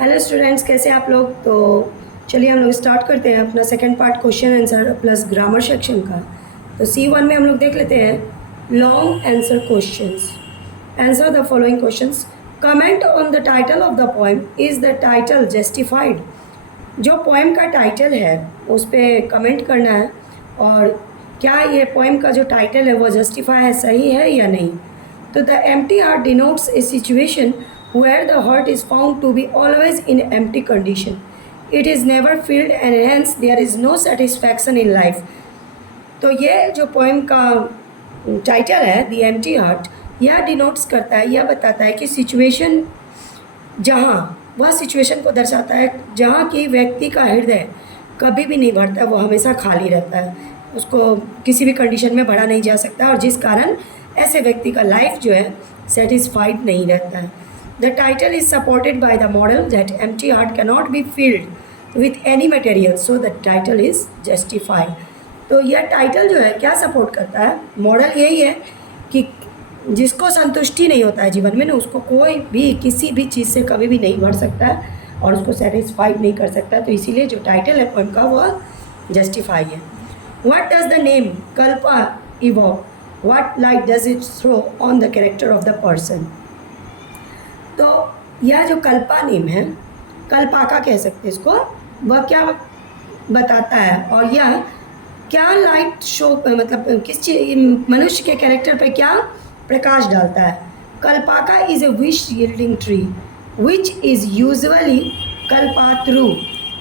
Hello students, कैसे आप लोग। तो चलिए हम लोग स्टार्ट करते हैं अपना second part question answer plus grammar section का। तो C1 में हम लोग देख लेते हैं long answer questions. Answer the following questions. Comment on the title of the poem. Is the title justified. जो पोएम का टाइटल है उस पर कमेंट करना है और क्या ये पोएम का जो टाइटल है वो जस्टिफाई है, सही है या नहीं। तो the empty heart denotes A situation where the heart is found to be always in empty condition. It is never filled and hence there is no satisfaction in life. तो ये जो पोएम का टाइटल है the empty heart, यह denotes करता है, यह बताता है कि सिचुएशन जहाँ, वह सिचुएशन को दर्शाता है जहाँ की व्यक्ति का हृदय कभी भी नहीं भरता, वो हमेशा खाली रहता है, उसको किसी भी कंडीशन में भरा नहीं जा सकता और जिस कारण ऐसे व्यक्ति का लाइफ जो है सेटिस्फाइड नहीं रहता है। The title is supported by the model that empty heart cannot be filled with any material, so the title is justified. तो यह टाइटल जो है क्या सपोर्ट करता है, मॉडल यही है कि जिसको संतुष्टि नहीं होता है जीवन में ना, उसको कोई भी किसी भी चीज़ से कभी भी नहीं भर सकता है और उसको सेटिस्फाइड नहीं कर सकता। तो इसीलिए जो टाइटल है पोएम का वह जस्टिफाई है। What does the name Kalpa evoke? What light does it throw on the character of the person? तो यह जो कल्पा नेम है, कल्पाका कह सकते हैं इसको, वह क्या बताता है और यह क्या लाइट शो मतलब किस चीज मनुष्य के कैरेक्टर पे क्या प्रकाश डालता है। Kalpaka is a wish yielding tree which is usually Kalpataru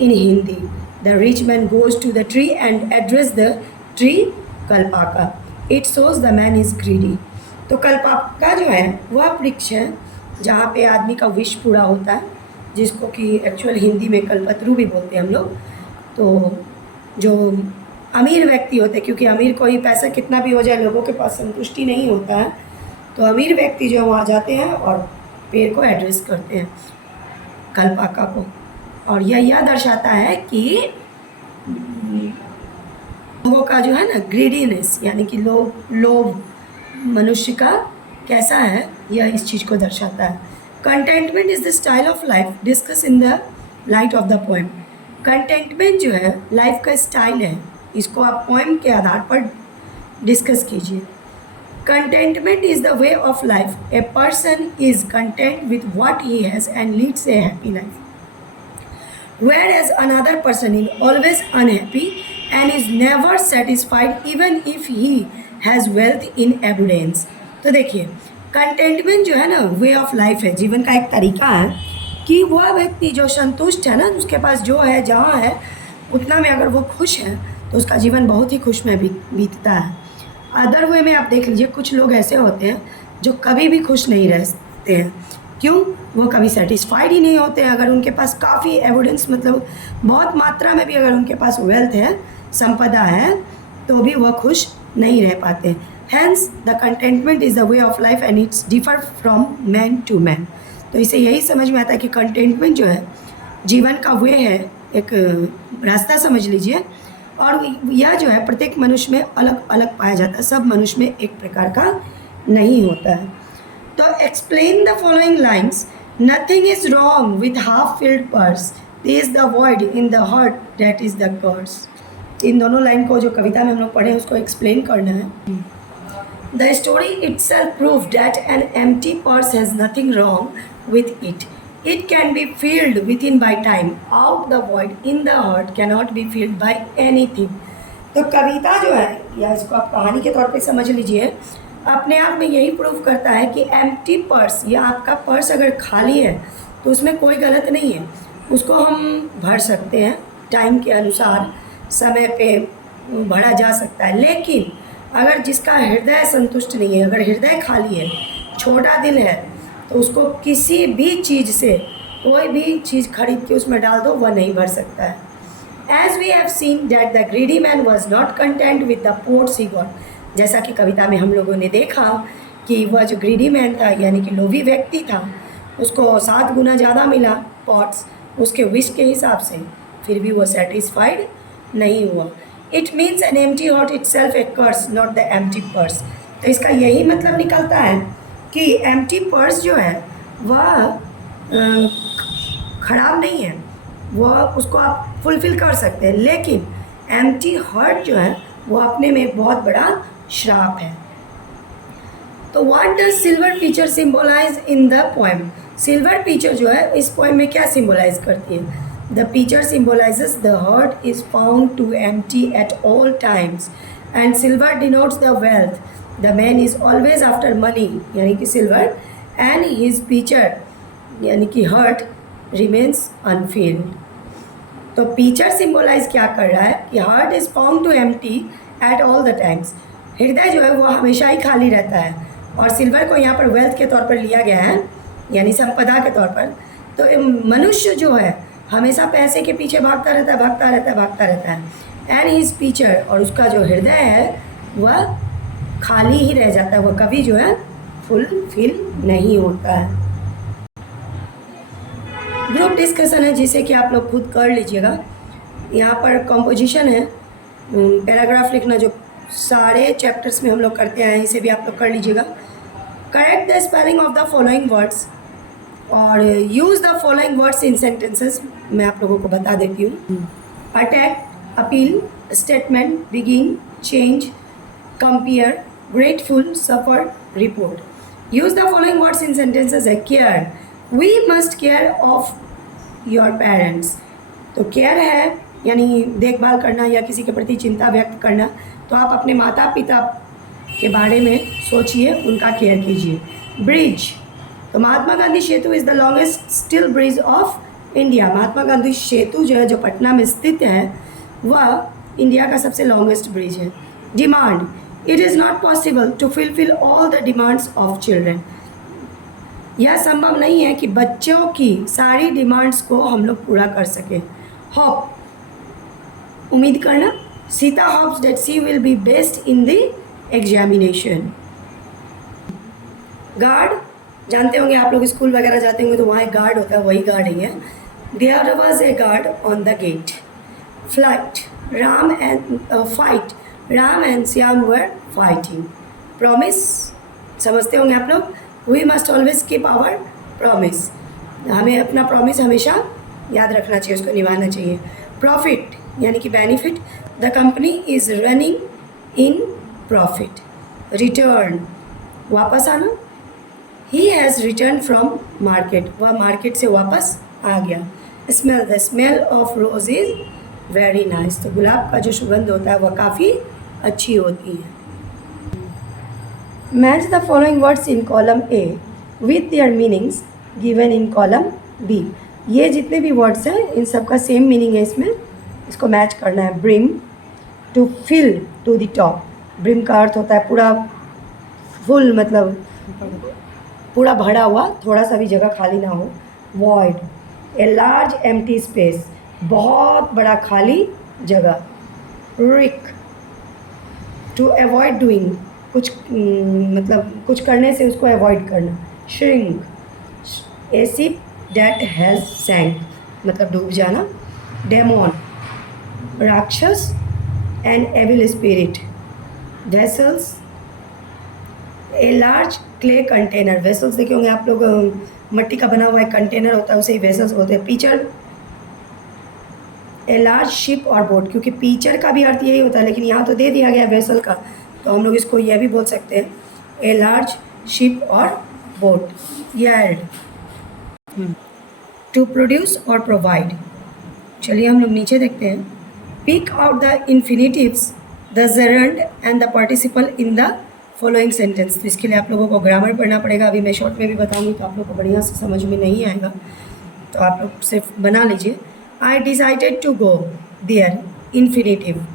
in Hindi. The rich man goes to the tree and address the tree Kalpaka. It shows the man is greedy. तो कल्पाका जो है वह वृक्ष है जहाँ पे आदमी का विश पूरा होता है, जिसको कि एक्चुअल हिंदी में कल्पतरू भी बोलते हैं हम लोग। तो जो अमीर व्यक्ति होते हैं, क्योंकि अमीर को ही पैसा कितना भी हो जाए लोगों के पास संतुष्टि नहीं होता है, तो अमीर व्यक्ति जो वहाँ जाते हैं और पेड़ को एड्रेस करते हैं कल्पाका को। और यह दर्शाता है कि लोगों का जो है ना ग्रीडीनेस, यानी कि लोभ मनुष्य का कैसा है, यह इस चीज़ को दर्शाता है। Contentment is the style of life discuss in the light of the poem. Contentment जो है लाइफ का स्टाइल है, इसको आप पोएम के आधार पर डिस्कस कीजिए। Contentment is the way of life. A person is content with what he has and leads a happy life, whereas another person is always unhappy and is never satisfied even if he has wealth in abundance. तो देखिए containment जो है ना वे of life है, जीवन का एक तरीका है कि वह व्यक्ति जो संतुष्ट है ना, उसके पास जो है जहाँ है उतना में अगर वो खुश है तो उसका जीवन बहुत ही खुश में बीतता है। अदर वे में आप देख लीजिए कुछ लोग ऐसे होते हैं जो कभी भी खुश नहीं रहते हैं। क्यों? वो कभी सेटिस्फाइड ही नहीं होते हैं। अगर उनके पास काफ़ी एविडेंस मतलब बहुत मात्रा में भी अगर उनके पास वेल्थ है, संपदा है, तो भी वह खुश नहीं रह पाते। Hence the contentment is the way of life and its differ from man to man. तो इसे यही समझ में आता है कि कंटेंटमेंट जो है जीवन का वे है, एक रास्ता समझ लीजिए, और यह जो है प्रत्येक मनुष्य में अलग अलग पाया जाता है, सब मनुष्य में एक प्रकार का नहीं होता है। तो explain the following lines. Nothing is wrong with half filled purse, this the void in the heart that is the curse. इन दोनों लाइन को जो कविता में हम लोग पढ़े उसको एक्सप्लेन करना है। The story itself proved that an empty purse has nothing wrong with it. It can be filled within by time. Out the void in the heart cannot be filled by anything. तो कविता जो है, या इसको आप कहानी के तौर पे समझ लीजिए, अपने आप में यही प्रूव करता है कि एम्प्टी पर्स या आपका पर्स अगर खाली है तो उसमें कोई गलत नहीं है, उसको हम भर सकते हैं, टाइम के अनुसार समय पे भरा जा सकता है। लेकिन अगर जिसका हृदय संतुष्ट नहीं है, अगर हृदय खाली है, छोटा दिल है, तो उसको किसी भी चीज़ से कोई भी चीज़ खरीद के उसमें डाल दो, वह नहीं भर सकता है। As we have seen that the greedy man was not content with the pots he got. जैसा कि कविता में हम लोगों ने देखा कि वह जो ग्रीडी मैन था यानी कि लोभी व्यक्ति था, उसको 7 गुना ज़्यादा मिला पॉट्स उसके विश के हिसाब से, फिर भी वो सेटिस्फाइड नहीं हुआ। It means an empty heart itself a curse not the empty purse. तो इसका यही मतलब निकलता है कि एम्प्टी पर्स जो है वह ख़राब नहीं है, वो उसको आप फुलफ़िल कर सकते हैं, लेकिन एम्प्टी हार्ट जो है वो अपने में एक बहुत बड़ा श्राप है। तो what does silver pitcher symbolize in the poem? Silver pitcher जो है इस पोएम में क्या सिम्बोलाइज करती है? The pitcher symbolizes the heart is found to empty at all times and silver denotes the wealth, the man is always after money यानी कि silver, and his pitcher यानी कि हार्ट रिमेन्स अनफिल्ड। तो pitcher symbolize क्या कर रहा है कि heart is found to empty at all the times, हृदय जो है वो हमेशा ही खाली रहता है, और सिल्वर को यहाँ पर वेल्थ के तौर पर लिया गया है यानी संपदा के तौर पर। तो मनुष्य जो है हमेशा पैसे के पीछे भागता रहता है एंड हिज पिचर, और उसका जो हृदय है वह खाली ही रह जाता है, वह कभी जो है फुलफिल नहीं होता है। ग्रुप डिस्कशन है जिसे कि आप लोग खुद कर लीजिएगा। यहाँ पर कंपोजिशन है, पैराग्राफ लिखना जो सारे चैप्टर्स में हम लोग करते हैं, इसे भी आप लोग कर लीजिएगा। Correct the spelling of the following words और use the following words in sentences. मैं आप लोगों को बता देती हूँ। Attack, appeal, statement, begin, change, compare, grateful, suffer, report. Use the following words in sentences है care, we must care of your parents. तो केयर है यानी देखभाल करना या किसी के प्रति चिंता व्यक्त करना, तो आप अपने माता पिता के बारे में सोचिए, उनका केयर कीजिए। ब्रिज, तो Mahatma Gandhi Setu is the longest steel bridge of India. Mahatma Gandhi Setu जो है जो पटना में स्थित है वह इंडिया का सबसे लॉन्गेस्ट ब्रिज है। Demand, it is not possible to fulfil all the demands of children. यह संभव नहीं है कि बच्चों की सारी डिमांड्स को हम लोग पूरा कर सकें। होप, उम्मीद करना। Sita hopes that she will be best in the examination. Guard, जानते होंगे आप लोग स्कूल वगैरह जाते होंगे तो वहाँ एक गार्ड होता है, वही गार्ड ही है। There was a guard on the gate. Flight, Ram and fight, Ram and Shyam were fighting. Promise, समझते होंगे आप लोग, we must always keep our promise, हमें अपना प्रॉमिस हमेशा याद रखना चाहिए, उसको निभाना चाहिए। प्रॉफिट यानी कि benefit, the company is running in profit. Return, वापस आना, he has return from market, वह मार्केट से वापस आ गया। Smell, the smell of rose is very nice, तो गुलाब का जो सुगंध होता है वह काफ़ी अच्छी होती है। Match the following words in column A with their meanings given in column B. ये जितने भी वर्ड्स हैं इन सब का सेम मीनिंग है इसमें, इसको मैच करना है। Brim, to fill to the top, brim का अर्थ होता है पूरा फुल, मतलब पूरा भरा हुआ, थोड़ा सा भी जगह खाली ना हो। Void, a large empty space, बहुत बड़ा खाली जगह। रिक, टू अवॉइड डूइंग, कुछ मतलब कुछ करने से उसको अवॉइड करना। Shrink, a ship that has sank, मतलब डूब जाना। डेमोन, राक्षस and evil spirit. Vessels, a large clay container, vessels देखे होंगे आप लोग, मिट्टी का बना हुआ एक कंटेनर होता है उसे वेसल्स बोलते हैं। पीचर, ए लार्ज शिप और बोट, क्योंकि पीचर का भी अर्थ यही होता है लेकिन यहाँ तो दे दिया गया वेसल का, तो हम लोग इसको यह भी बोल सकते हैं, ए लार्ज शिप और बोट। यार्ड, टू प्रोड्यूस और प्रोवाइड। चलिए हम लोग नीचे देखते हैं। Pick out the infinitives, the gerund and the participle in the following sentence. तो इसके लिए आप लोगों को ग्रामर पढ़ना पड़ेगा, अभी मैं शॉर्ट में भी बताऊंगी तो आप लोग को बढ़िया से समझ में नहीं आएगा, तो आप लोग सिर्फ बना लीजिए। I decided to go there, infinitive.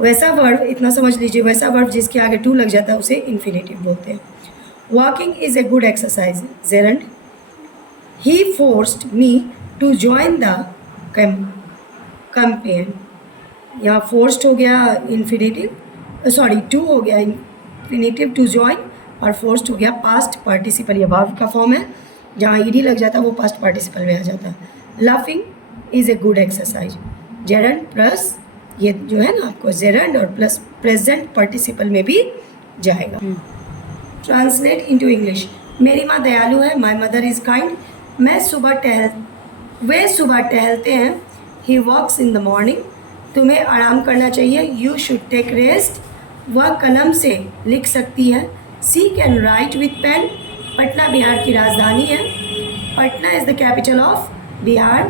वैसा वर्ब, इतना समझ लीजिए, वैसा वर्ब जिसके आगे टू लग जाता है उसे इन्फिनेटिव बोलते हैं। Walking is a good exercise, gerund. He forced me to join the campaign, यहाँ फोर्स्ड हो गया इन्फिनेटिव, सॉरी टू हो गया इन्फिनेटिव टू जॉइन, और फोर्स्ड हो गया पास्ट पार्टिसिपल, ये वर्ब का फॉर्म है, जहाँ ईडी लग जाता है वो पास्ट पार्टिसिपल में आ जाता है। Laughing is a good exercise, gerund plus ये जो है ना आपको जेरंड और प्लस प्रेजेंट पार्टिसिपल में भी जाएगा। ट्रांसलेट इनटू इंग्लिश, मेरी माँ दयालु है, माई मदर इज़ काइंड। मैं सुबह वे सुबह टहलते हैं। He walks in the morning. तुम्हें आराम करना चाहिए। You should take rest. वह कलम से लिख सकती है। She can write with pen. Patna Bihar की राजधानी है। Patna is the capital of Bihar.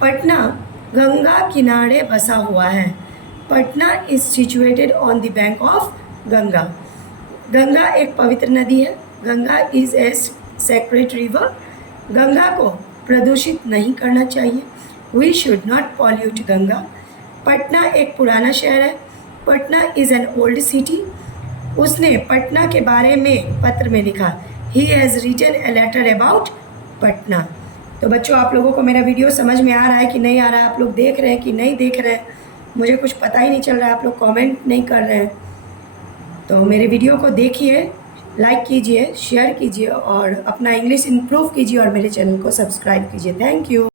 Patna Ganga किनारे बसा हुआ है। Patna is situated on the bank of Ganga. Ganga एक पवित्र नदी है। Ganga is a sacred river. Ganga को प्रदूषित नहीं करना चाहिए। We should not pollute Ganga. Patna एक पुराना शहर है। Patna is an old city. उसने पटना के बारे में पत्र में लिखा। He has written a letter about Patna. तो बच्चों, आप लोगों को मेरा वीडियो समझ में आ रहा है कि नहीं आ रहा है? आप लोग देख रहे हैं कि नहीं देख रहे हैं? मुझे कुछ पता ही नहीं चल रहा है। आप लोग कमेंट नहीं कर रहे हैं। तो मेरे वीडियो को देखिए, लाइक कीजिए, शेयर कीजिए और अपना इंग्लिश इम्प्रूव कीजिए और मेरे चैनल को सब्सक्राइब कीजिए। Thank you.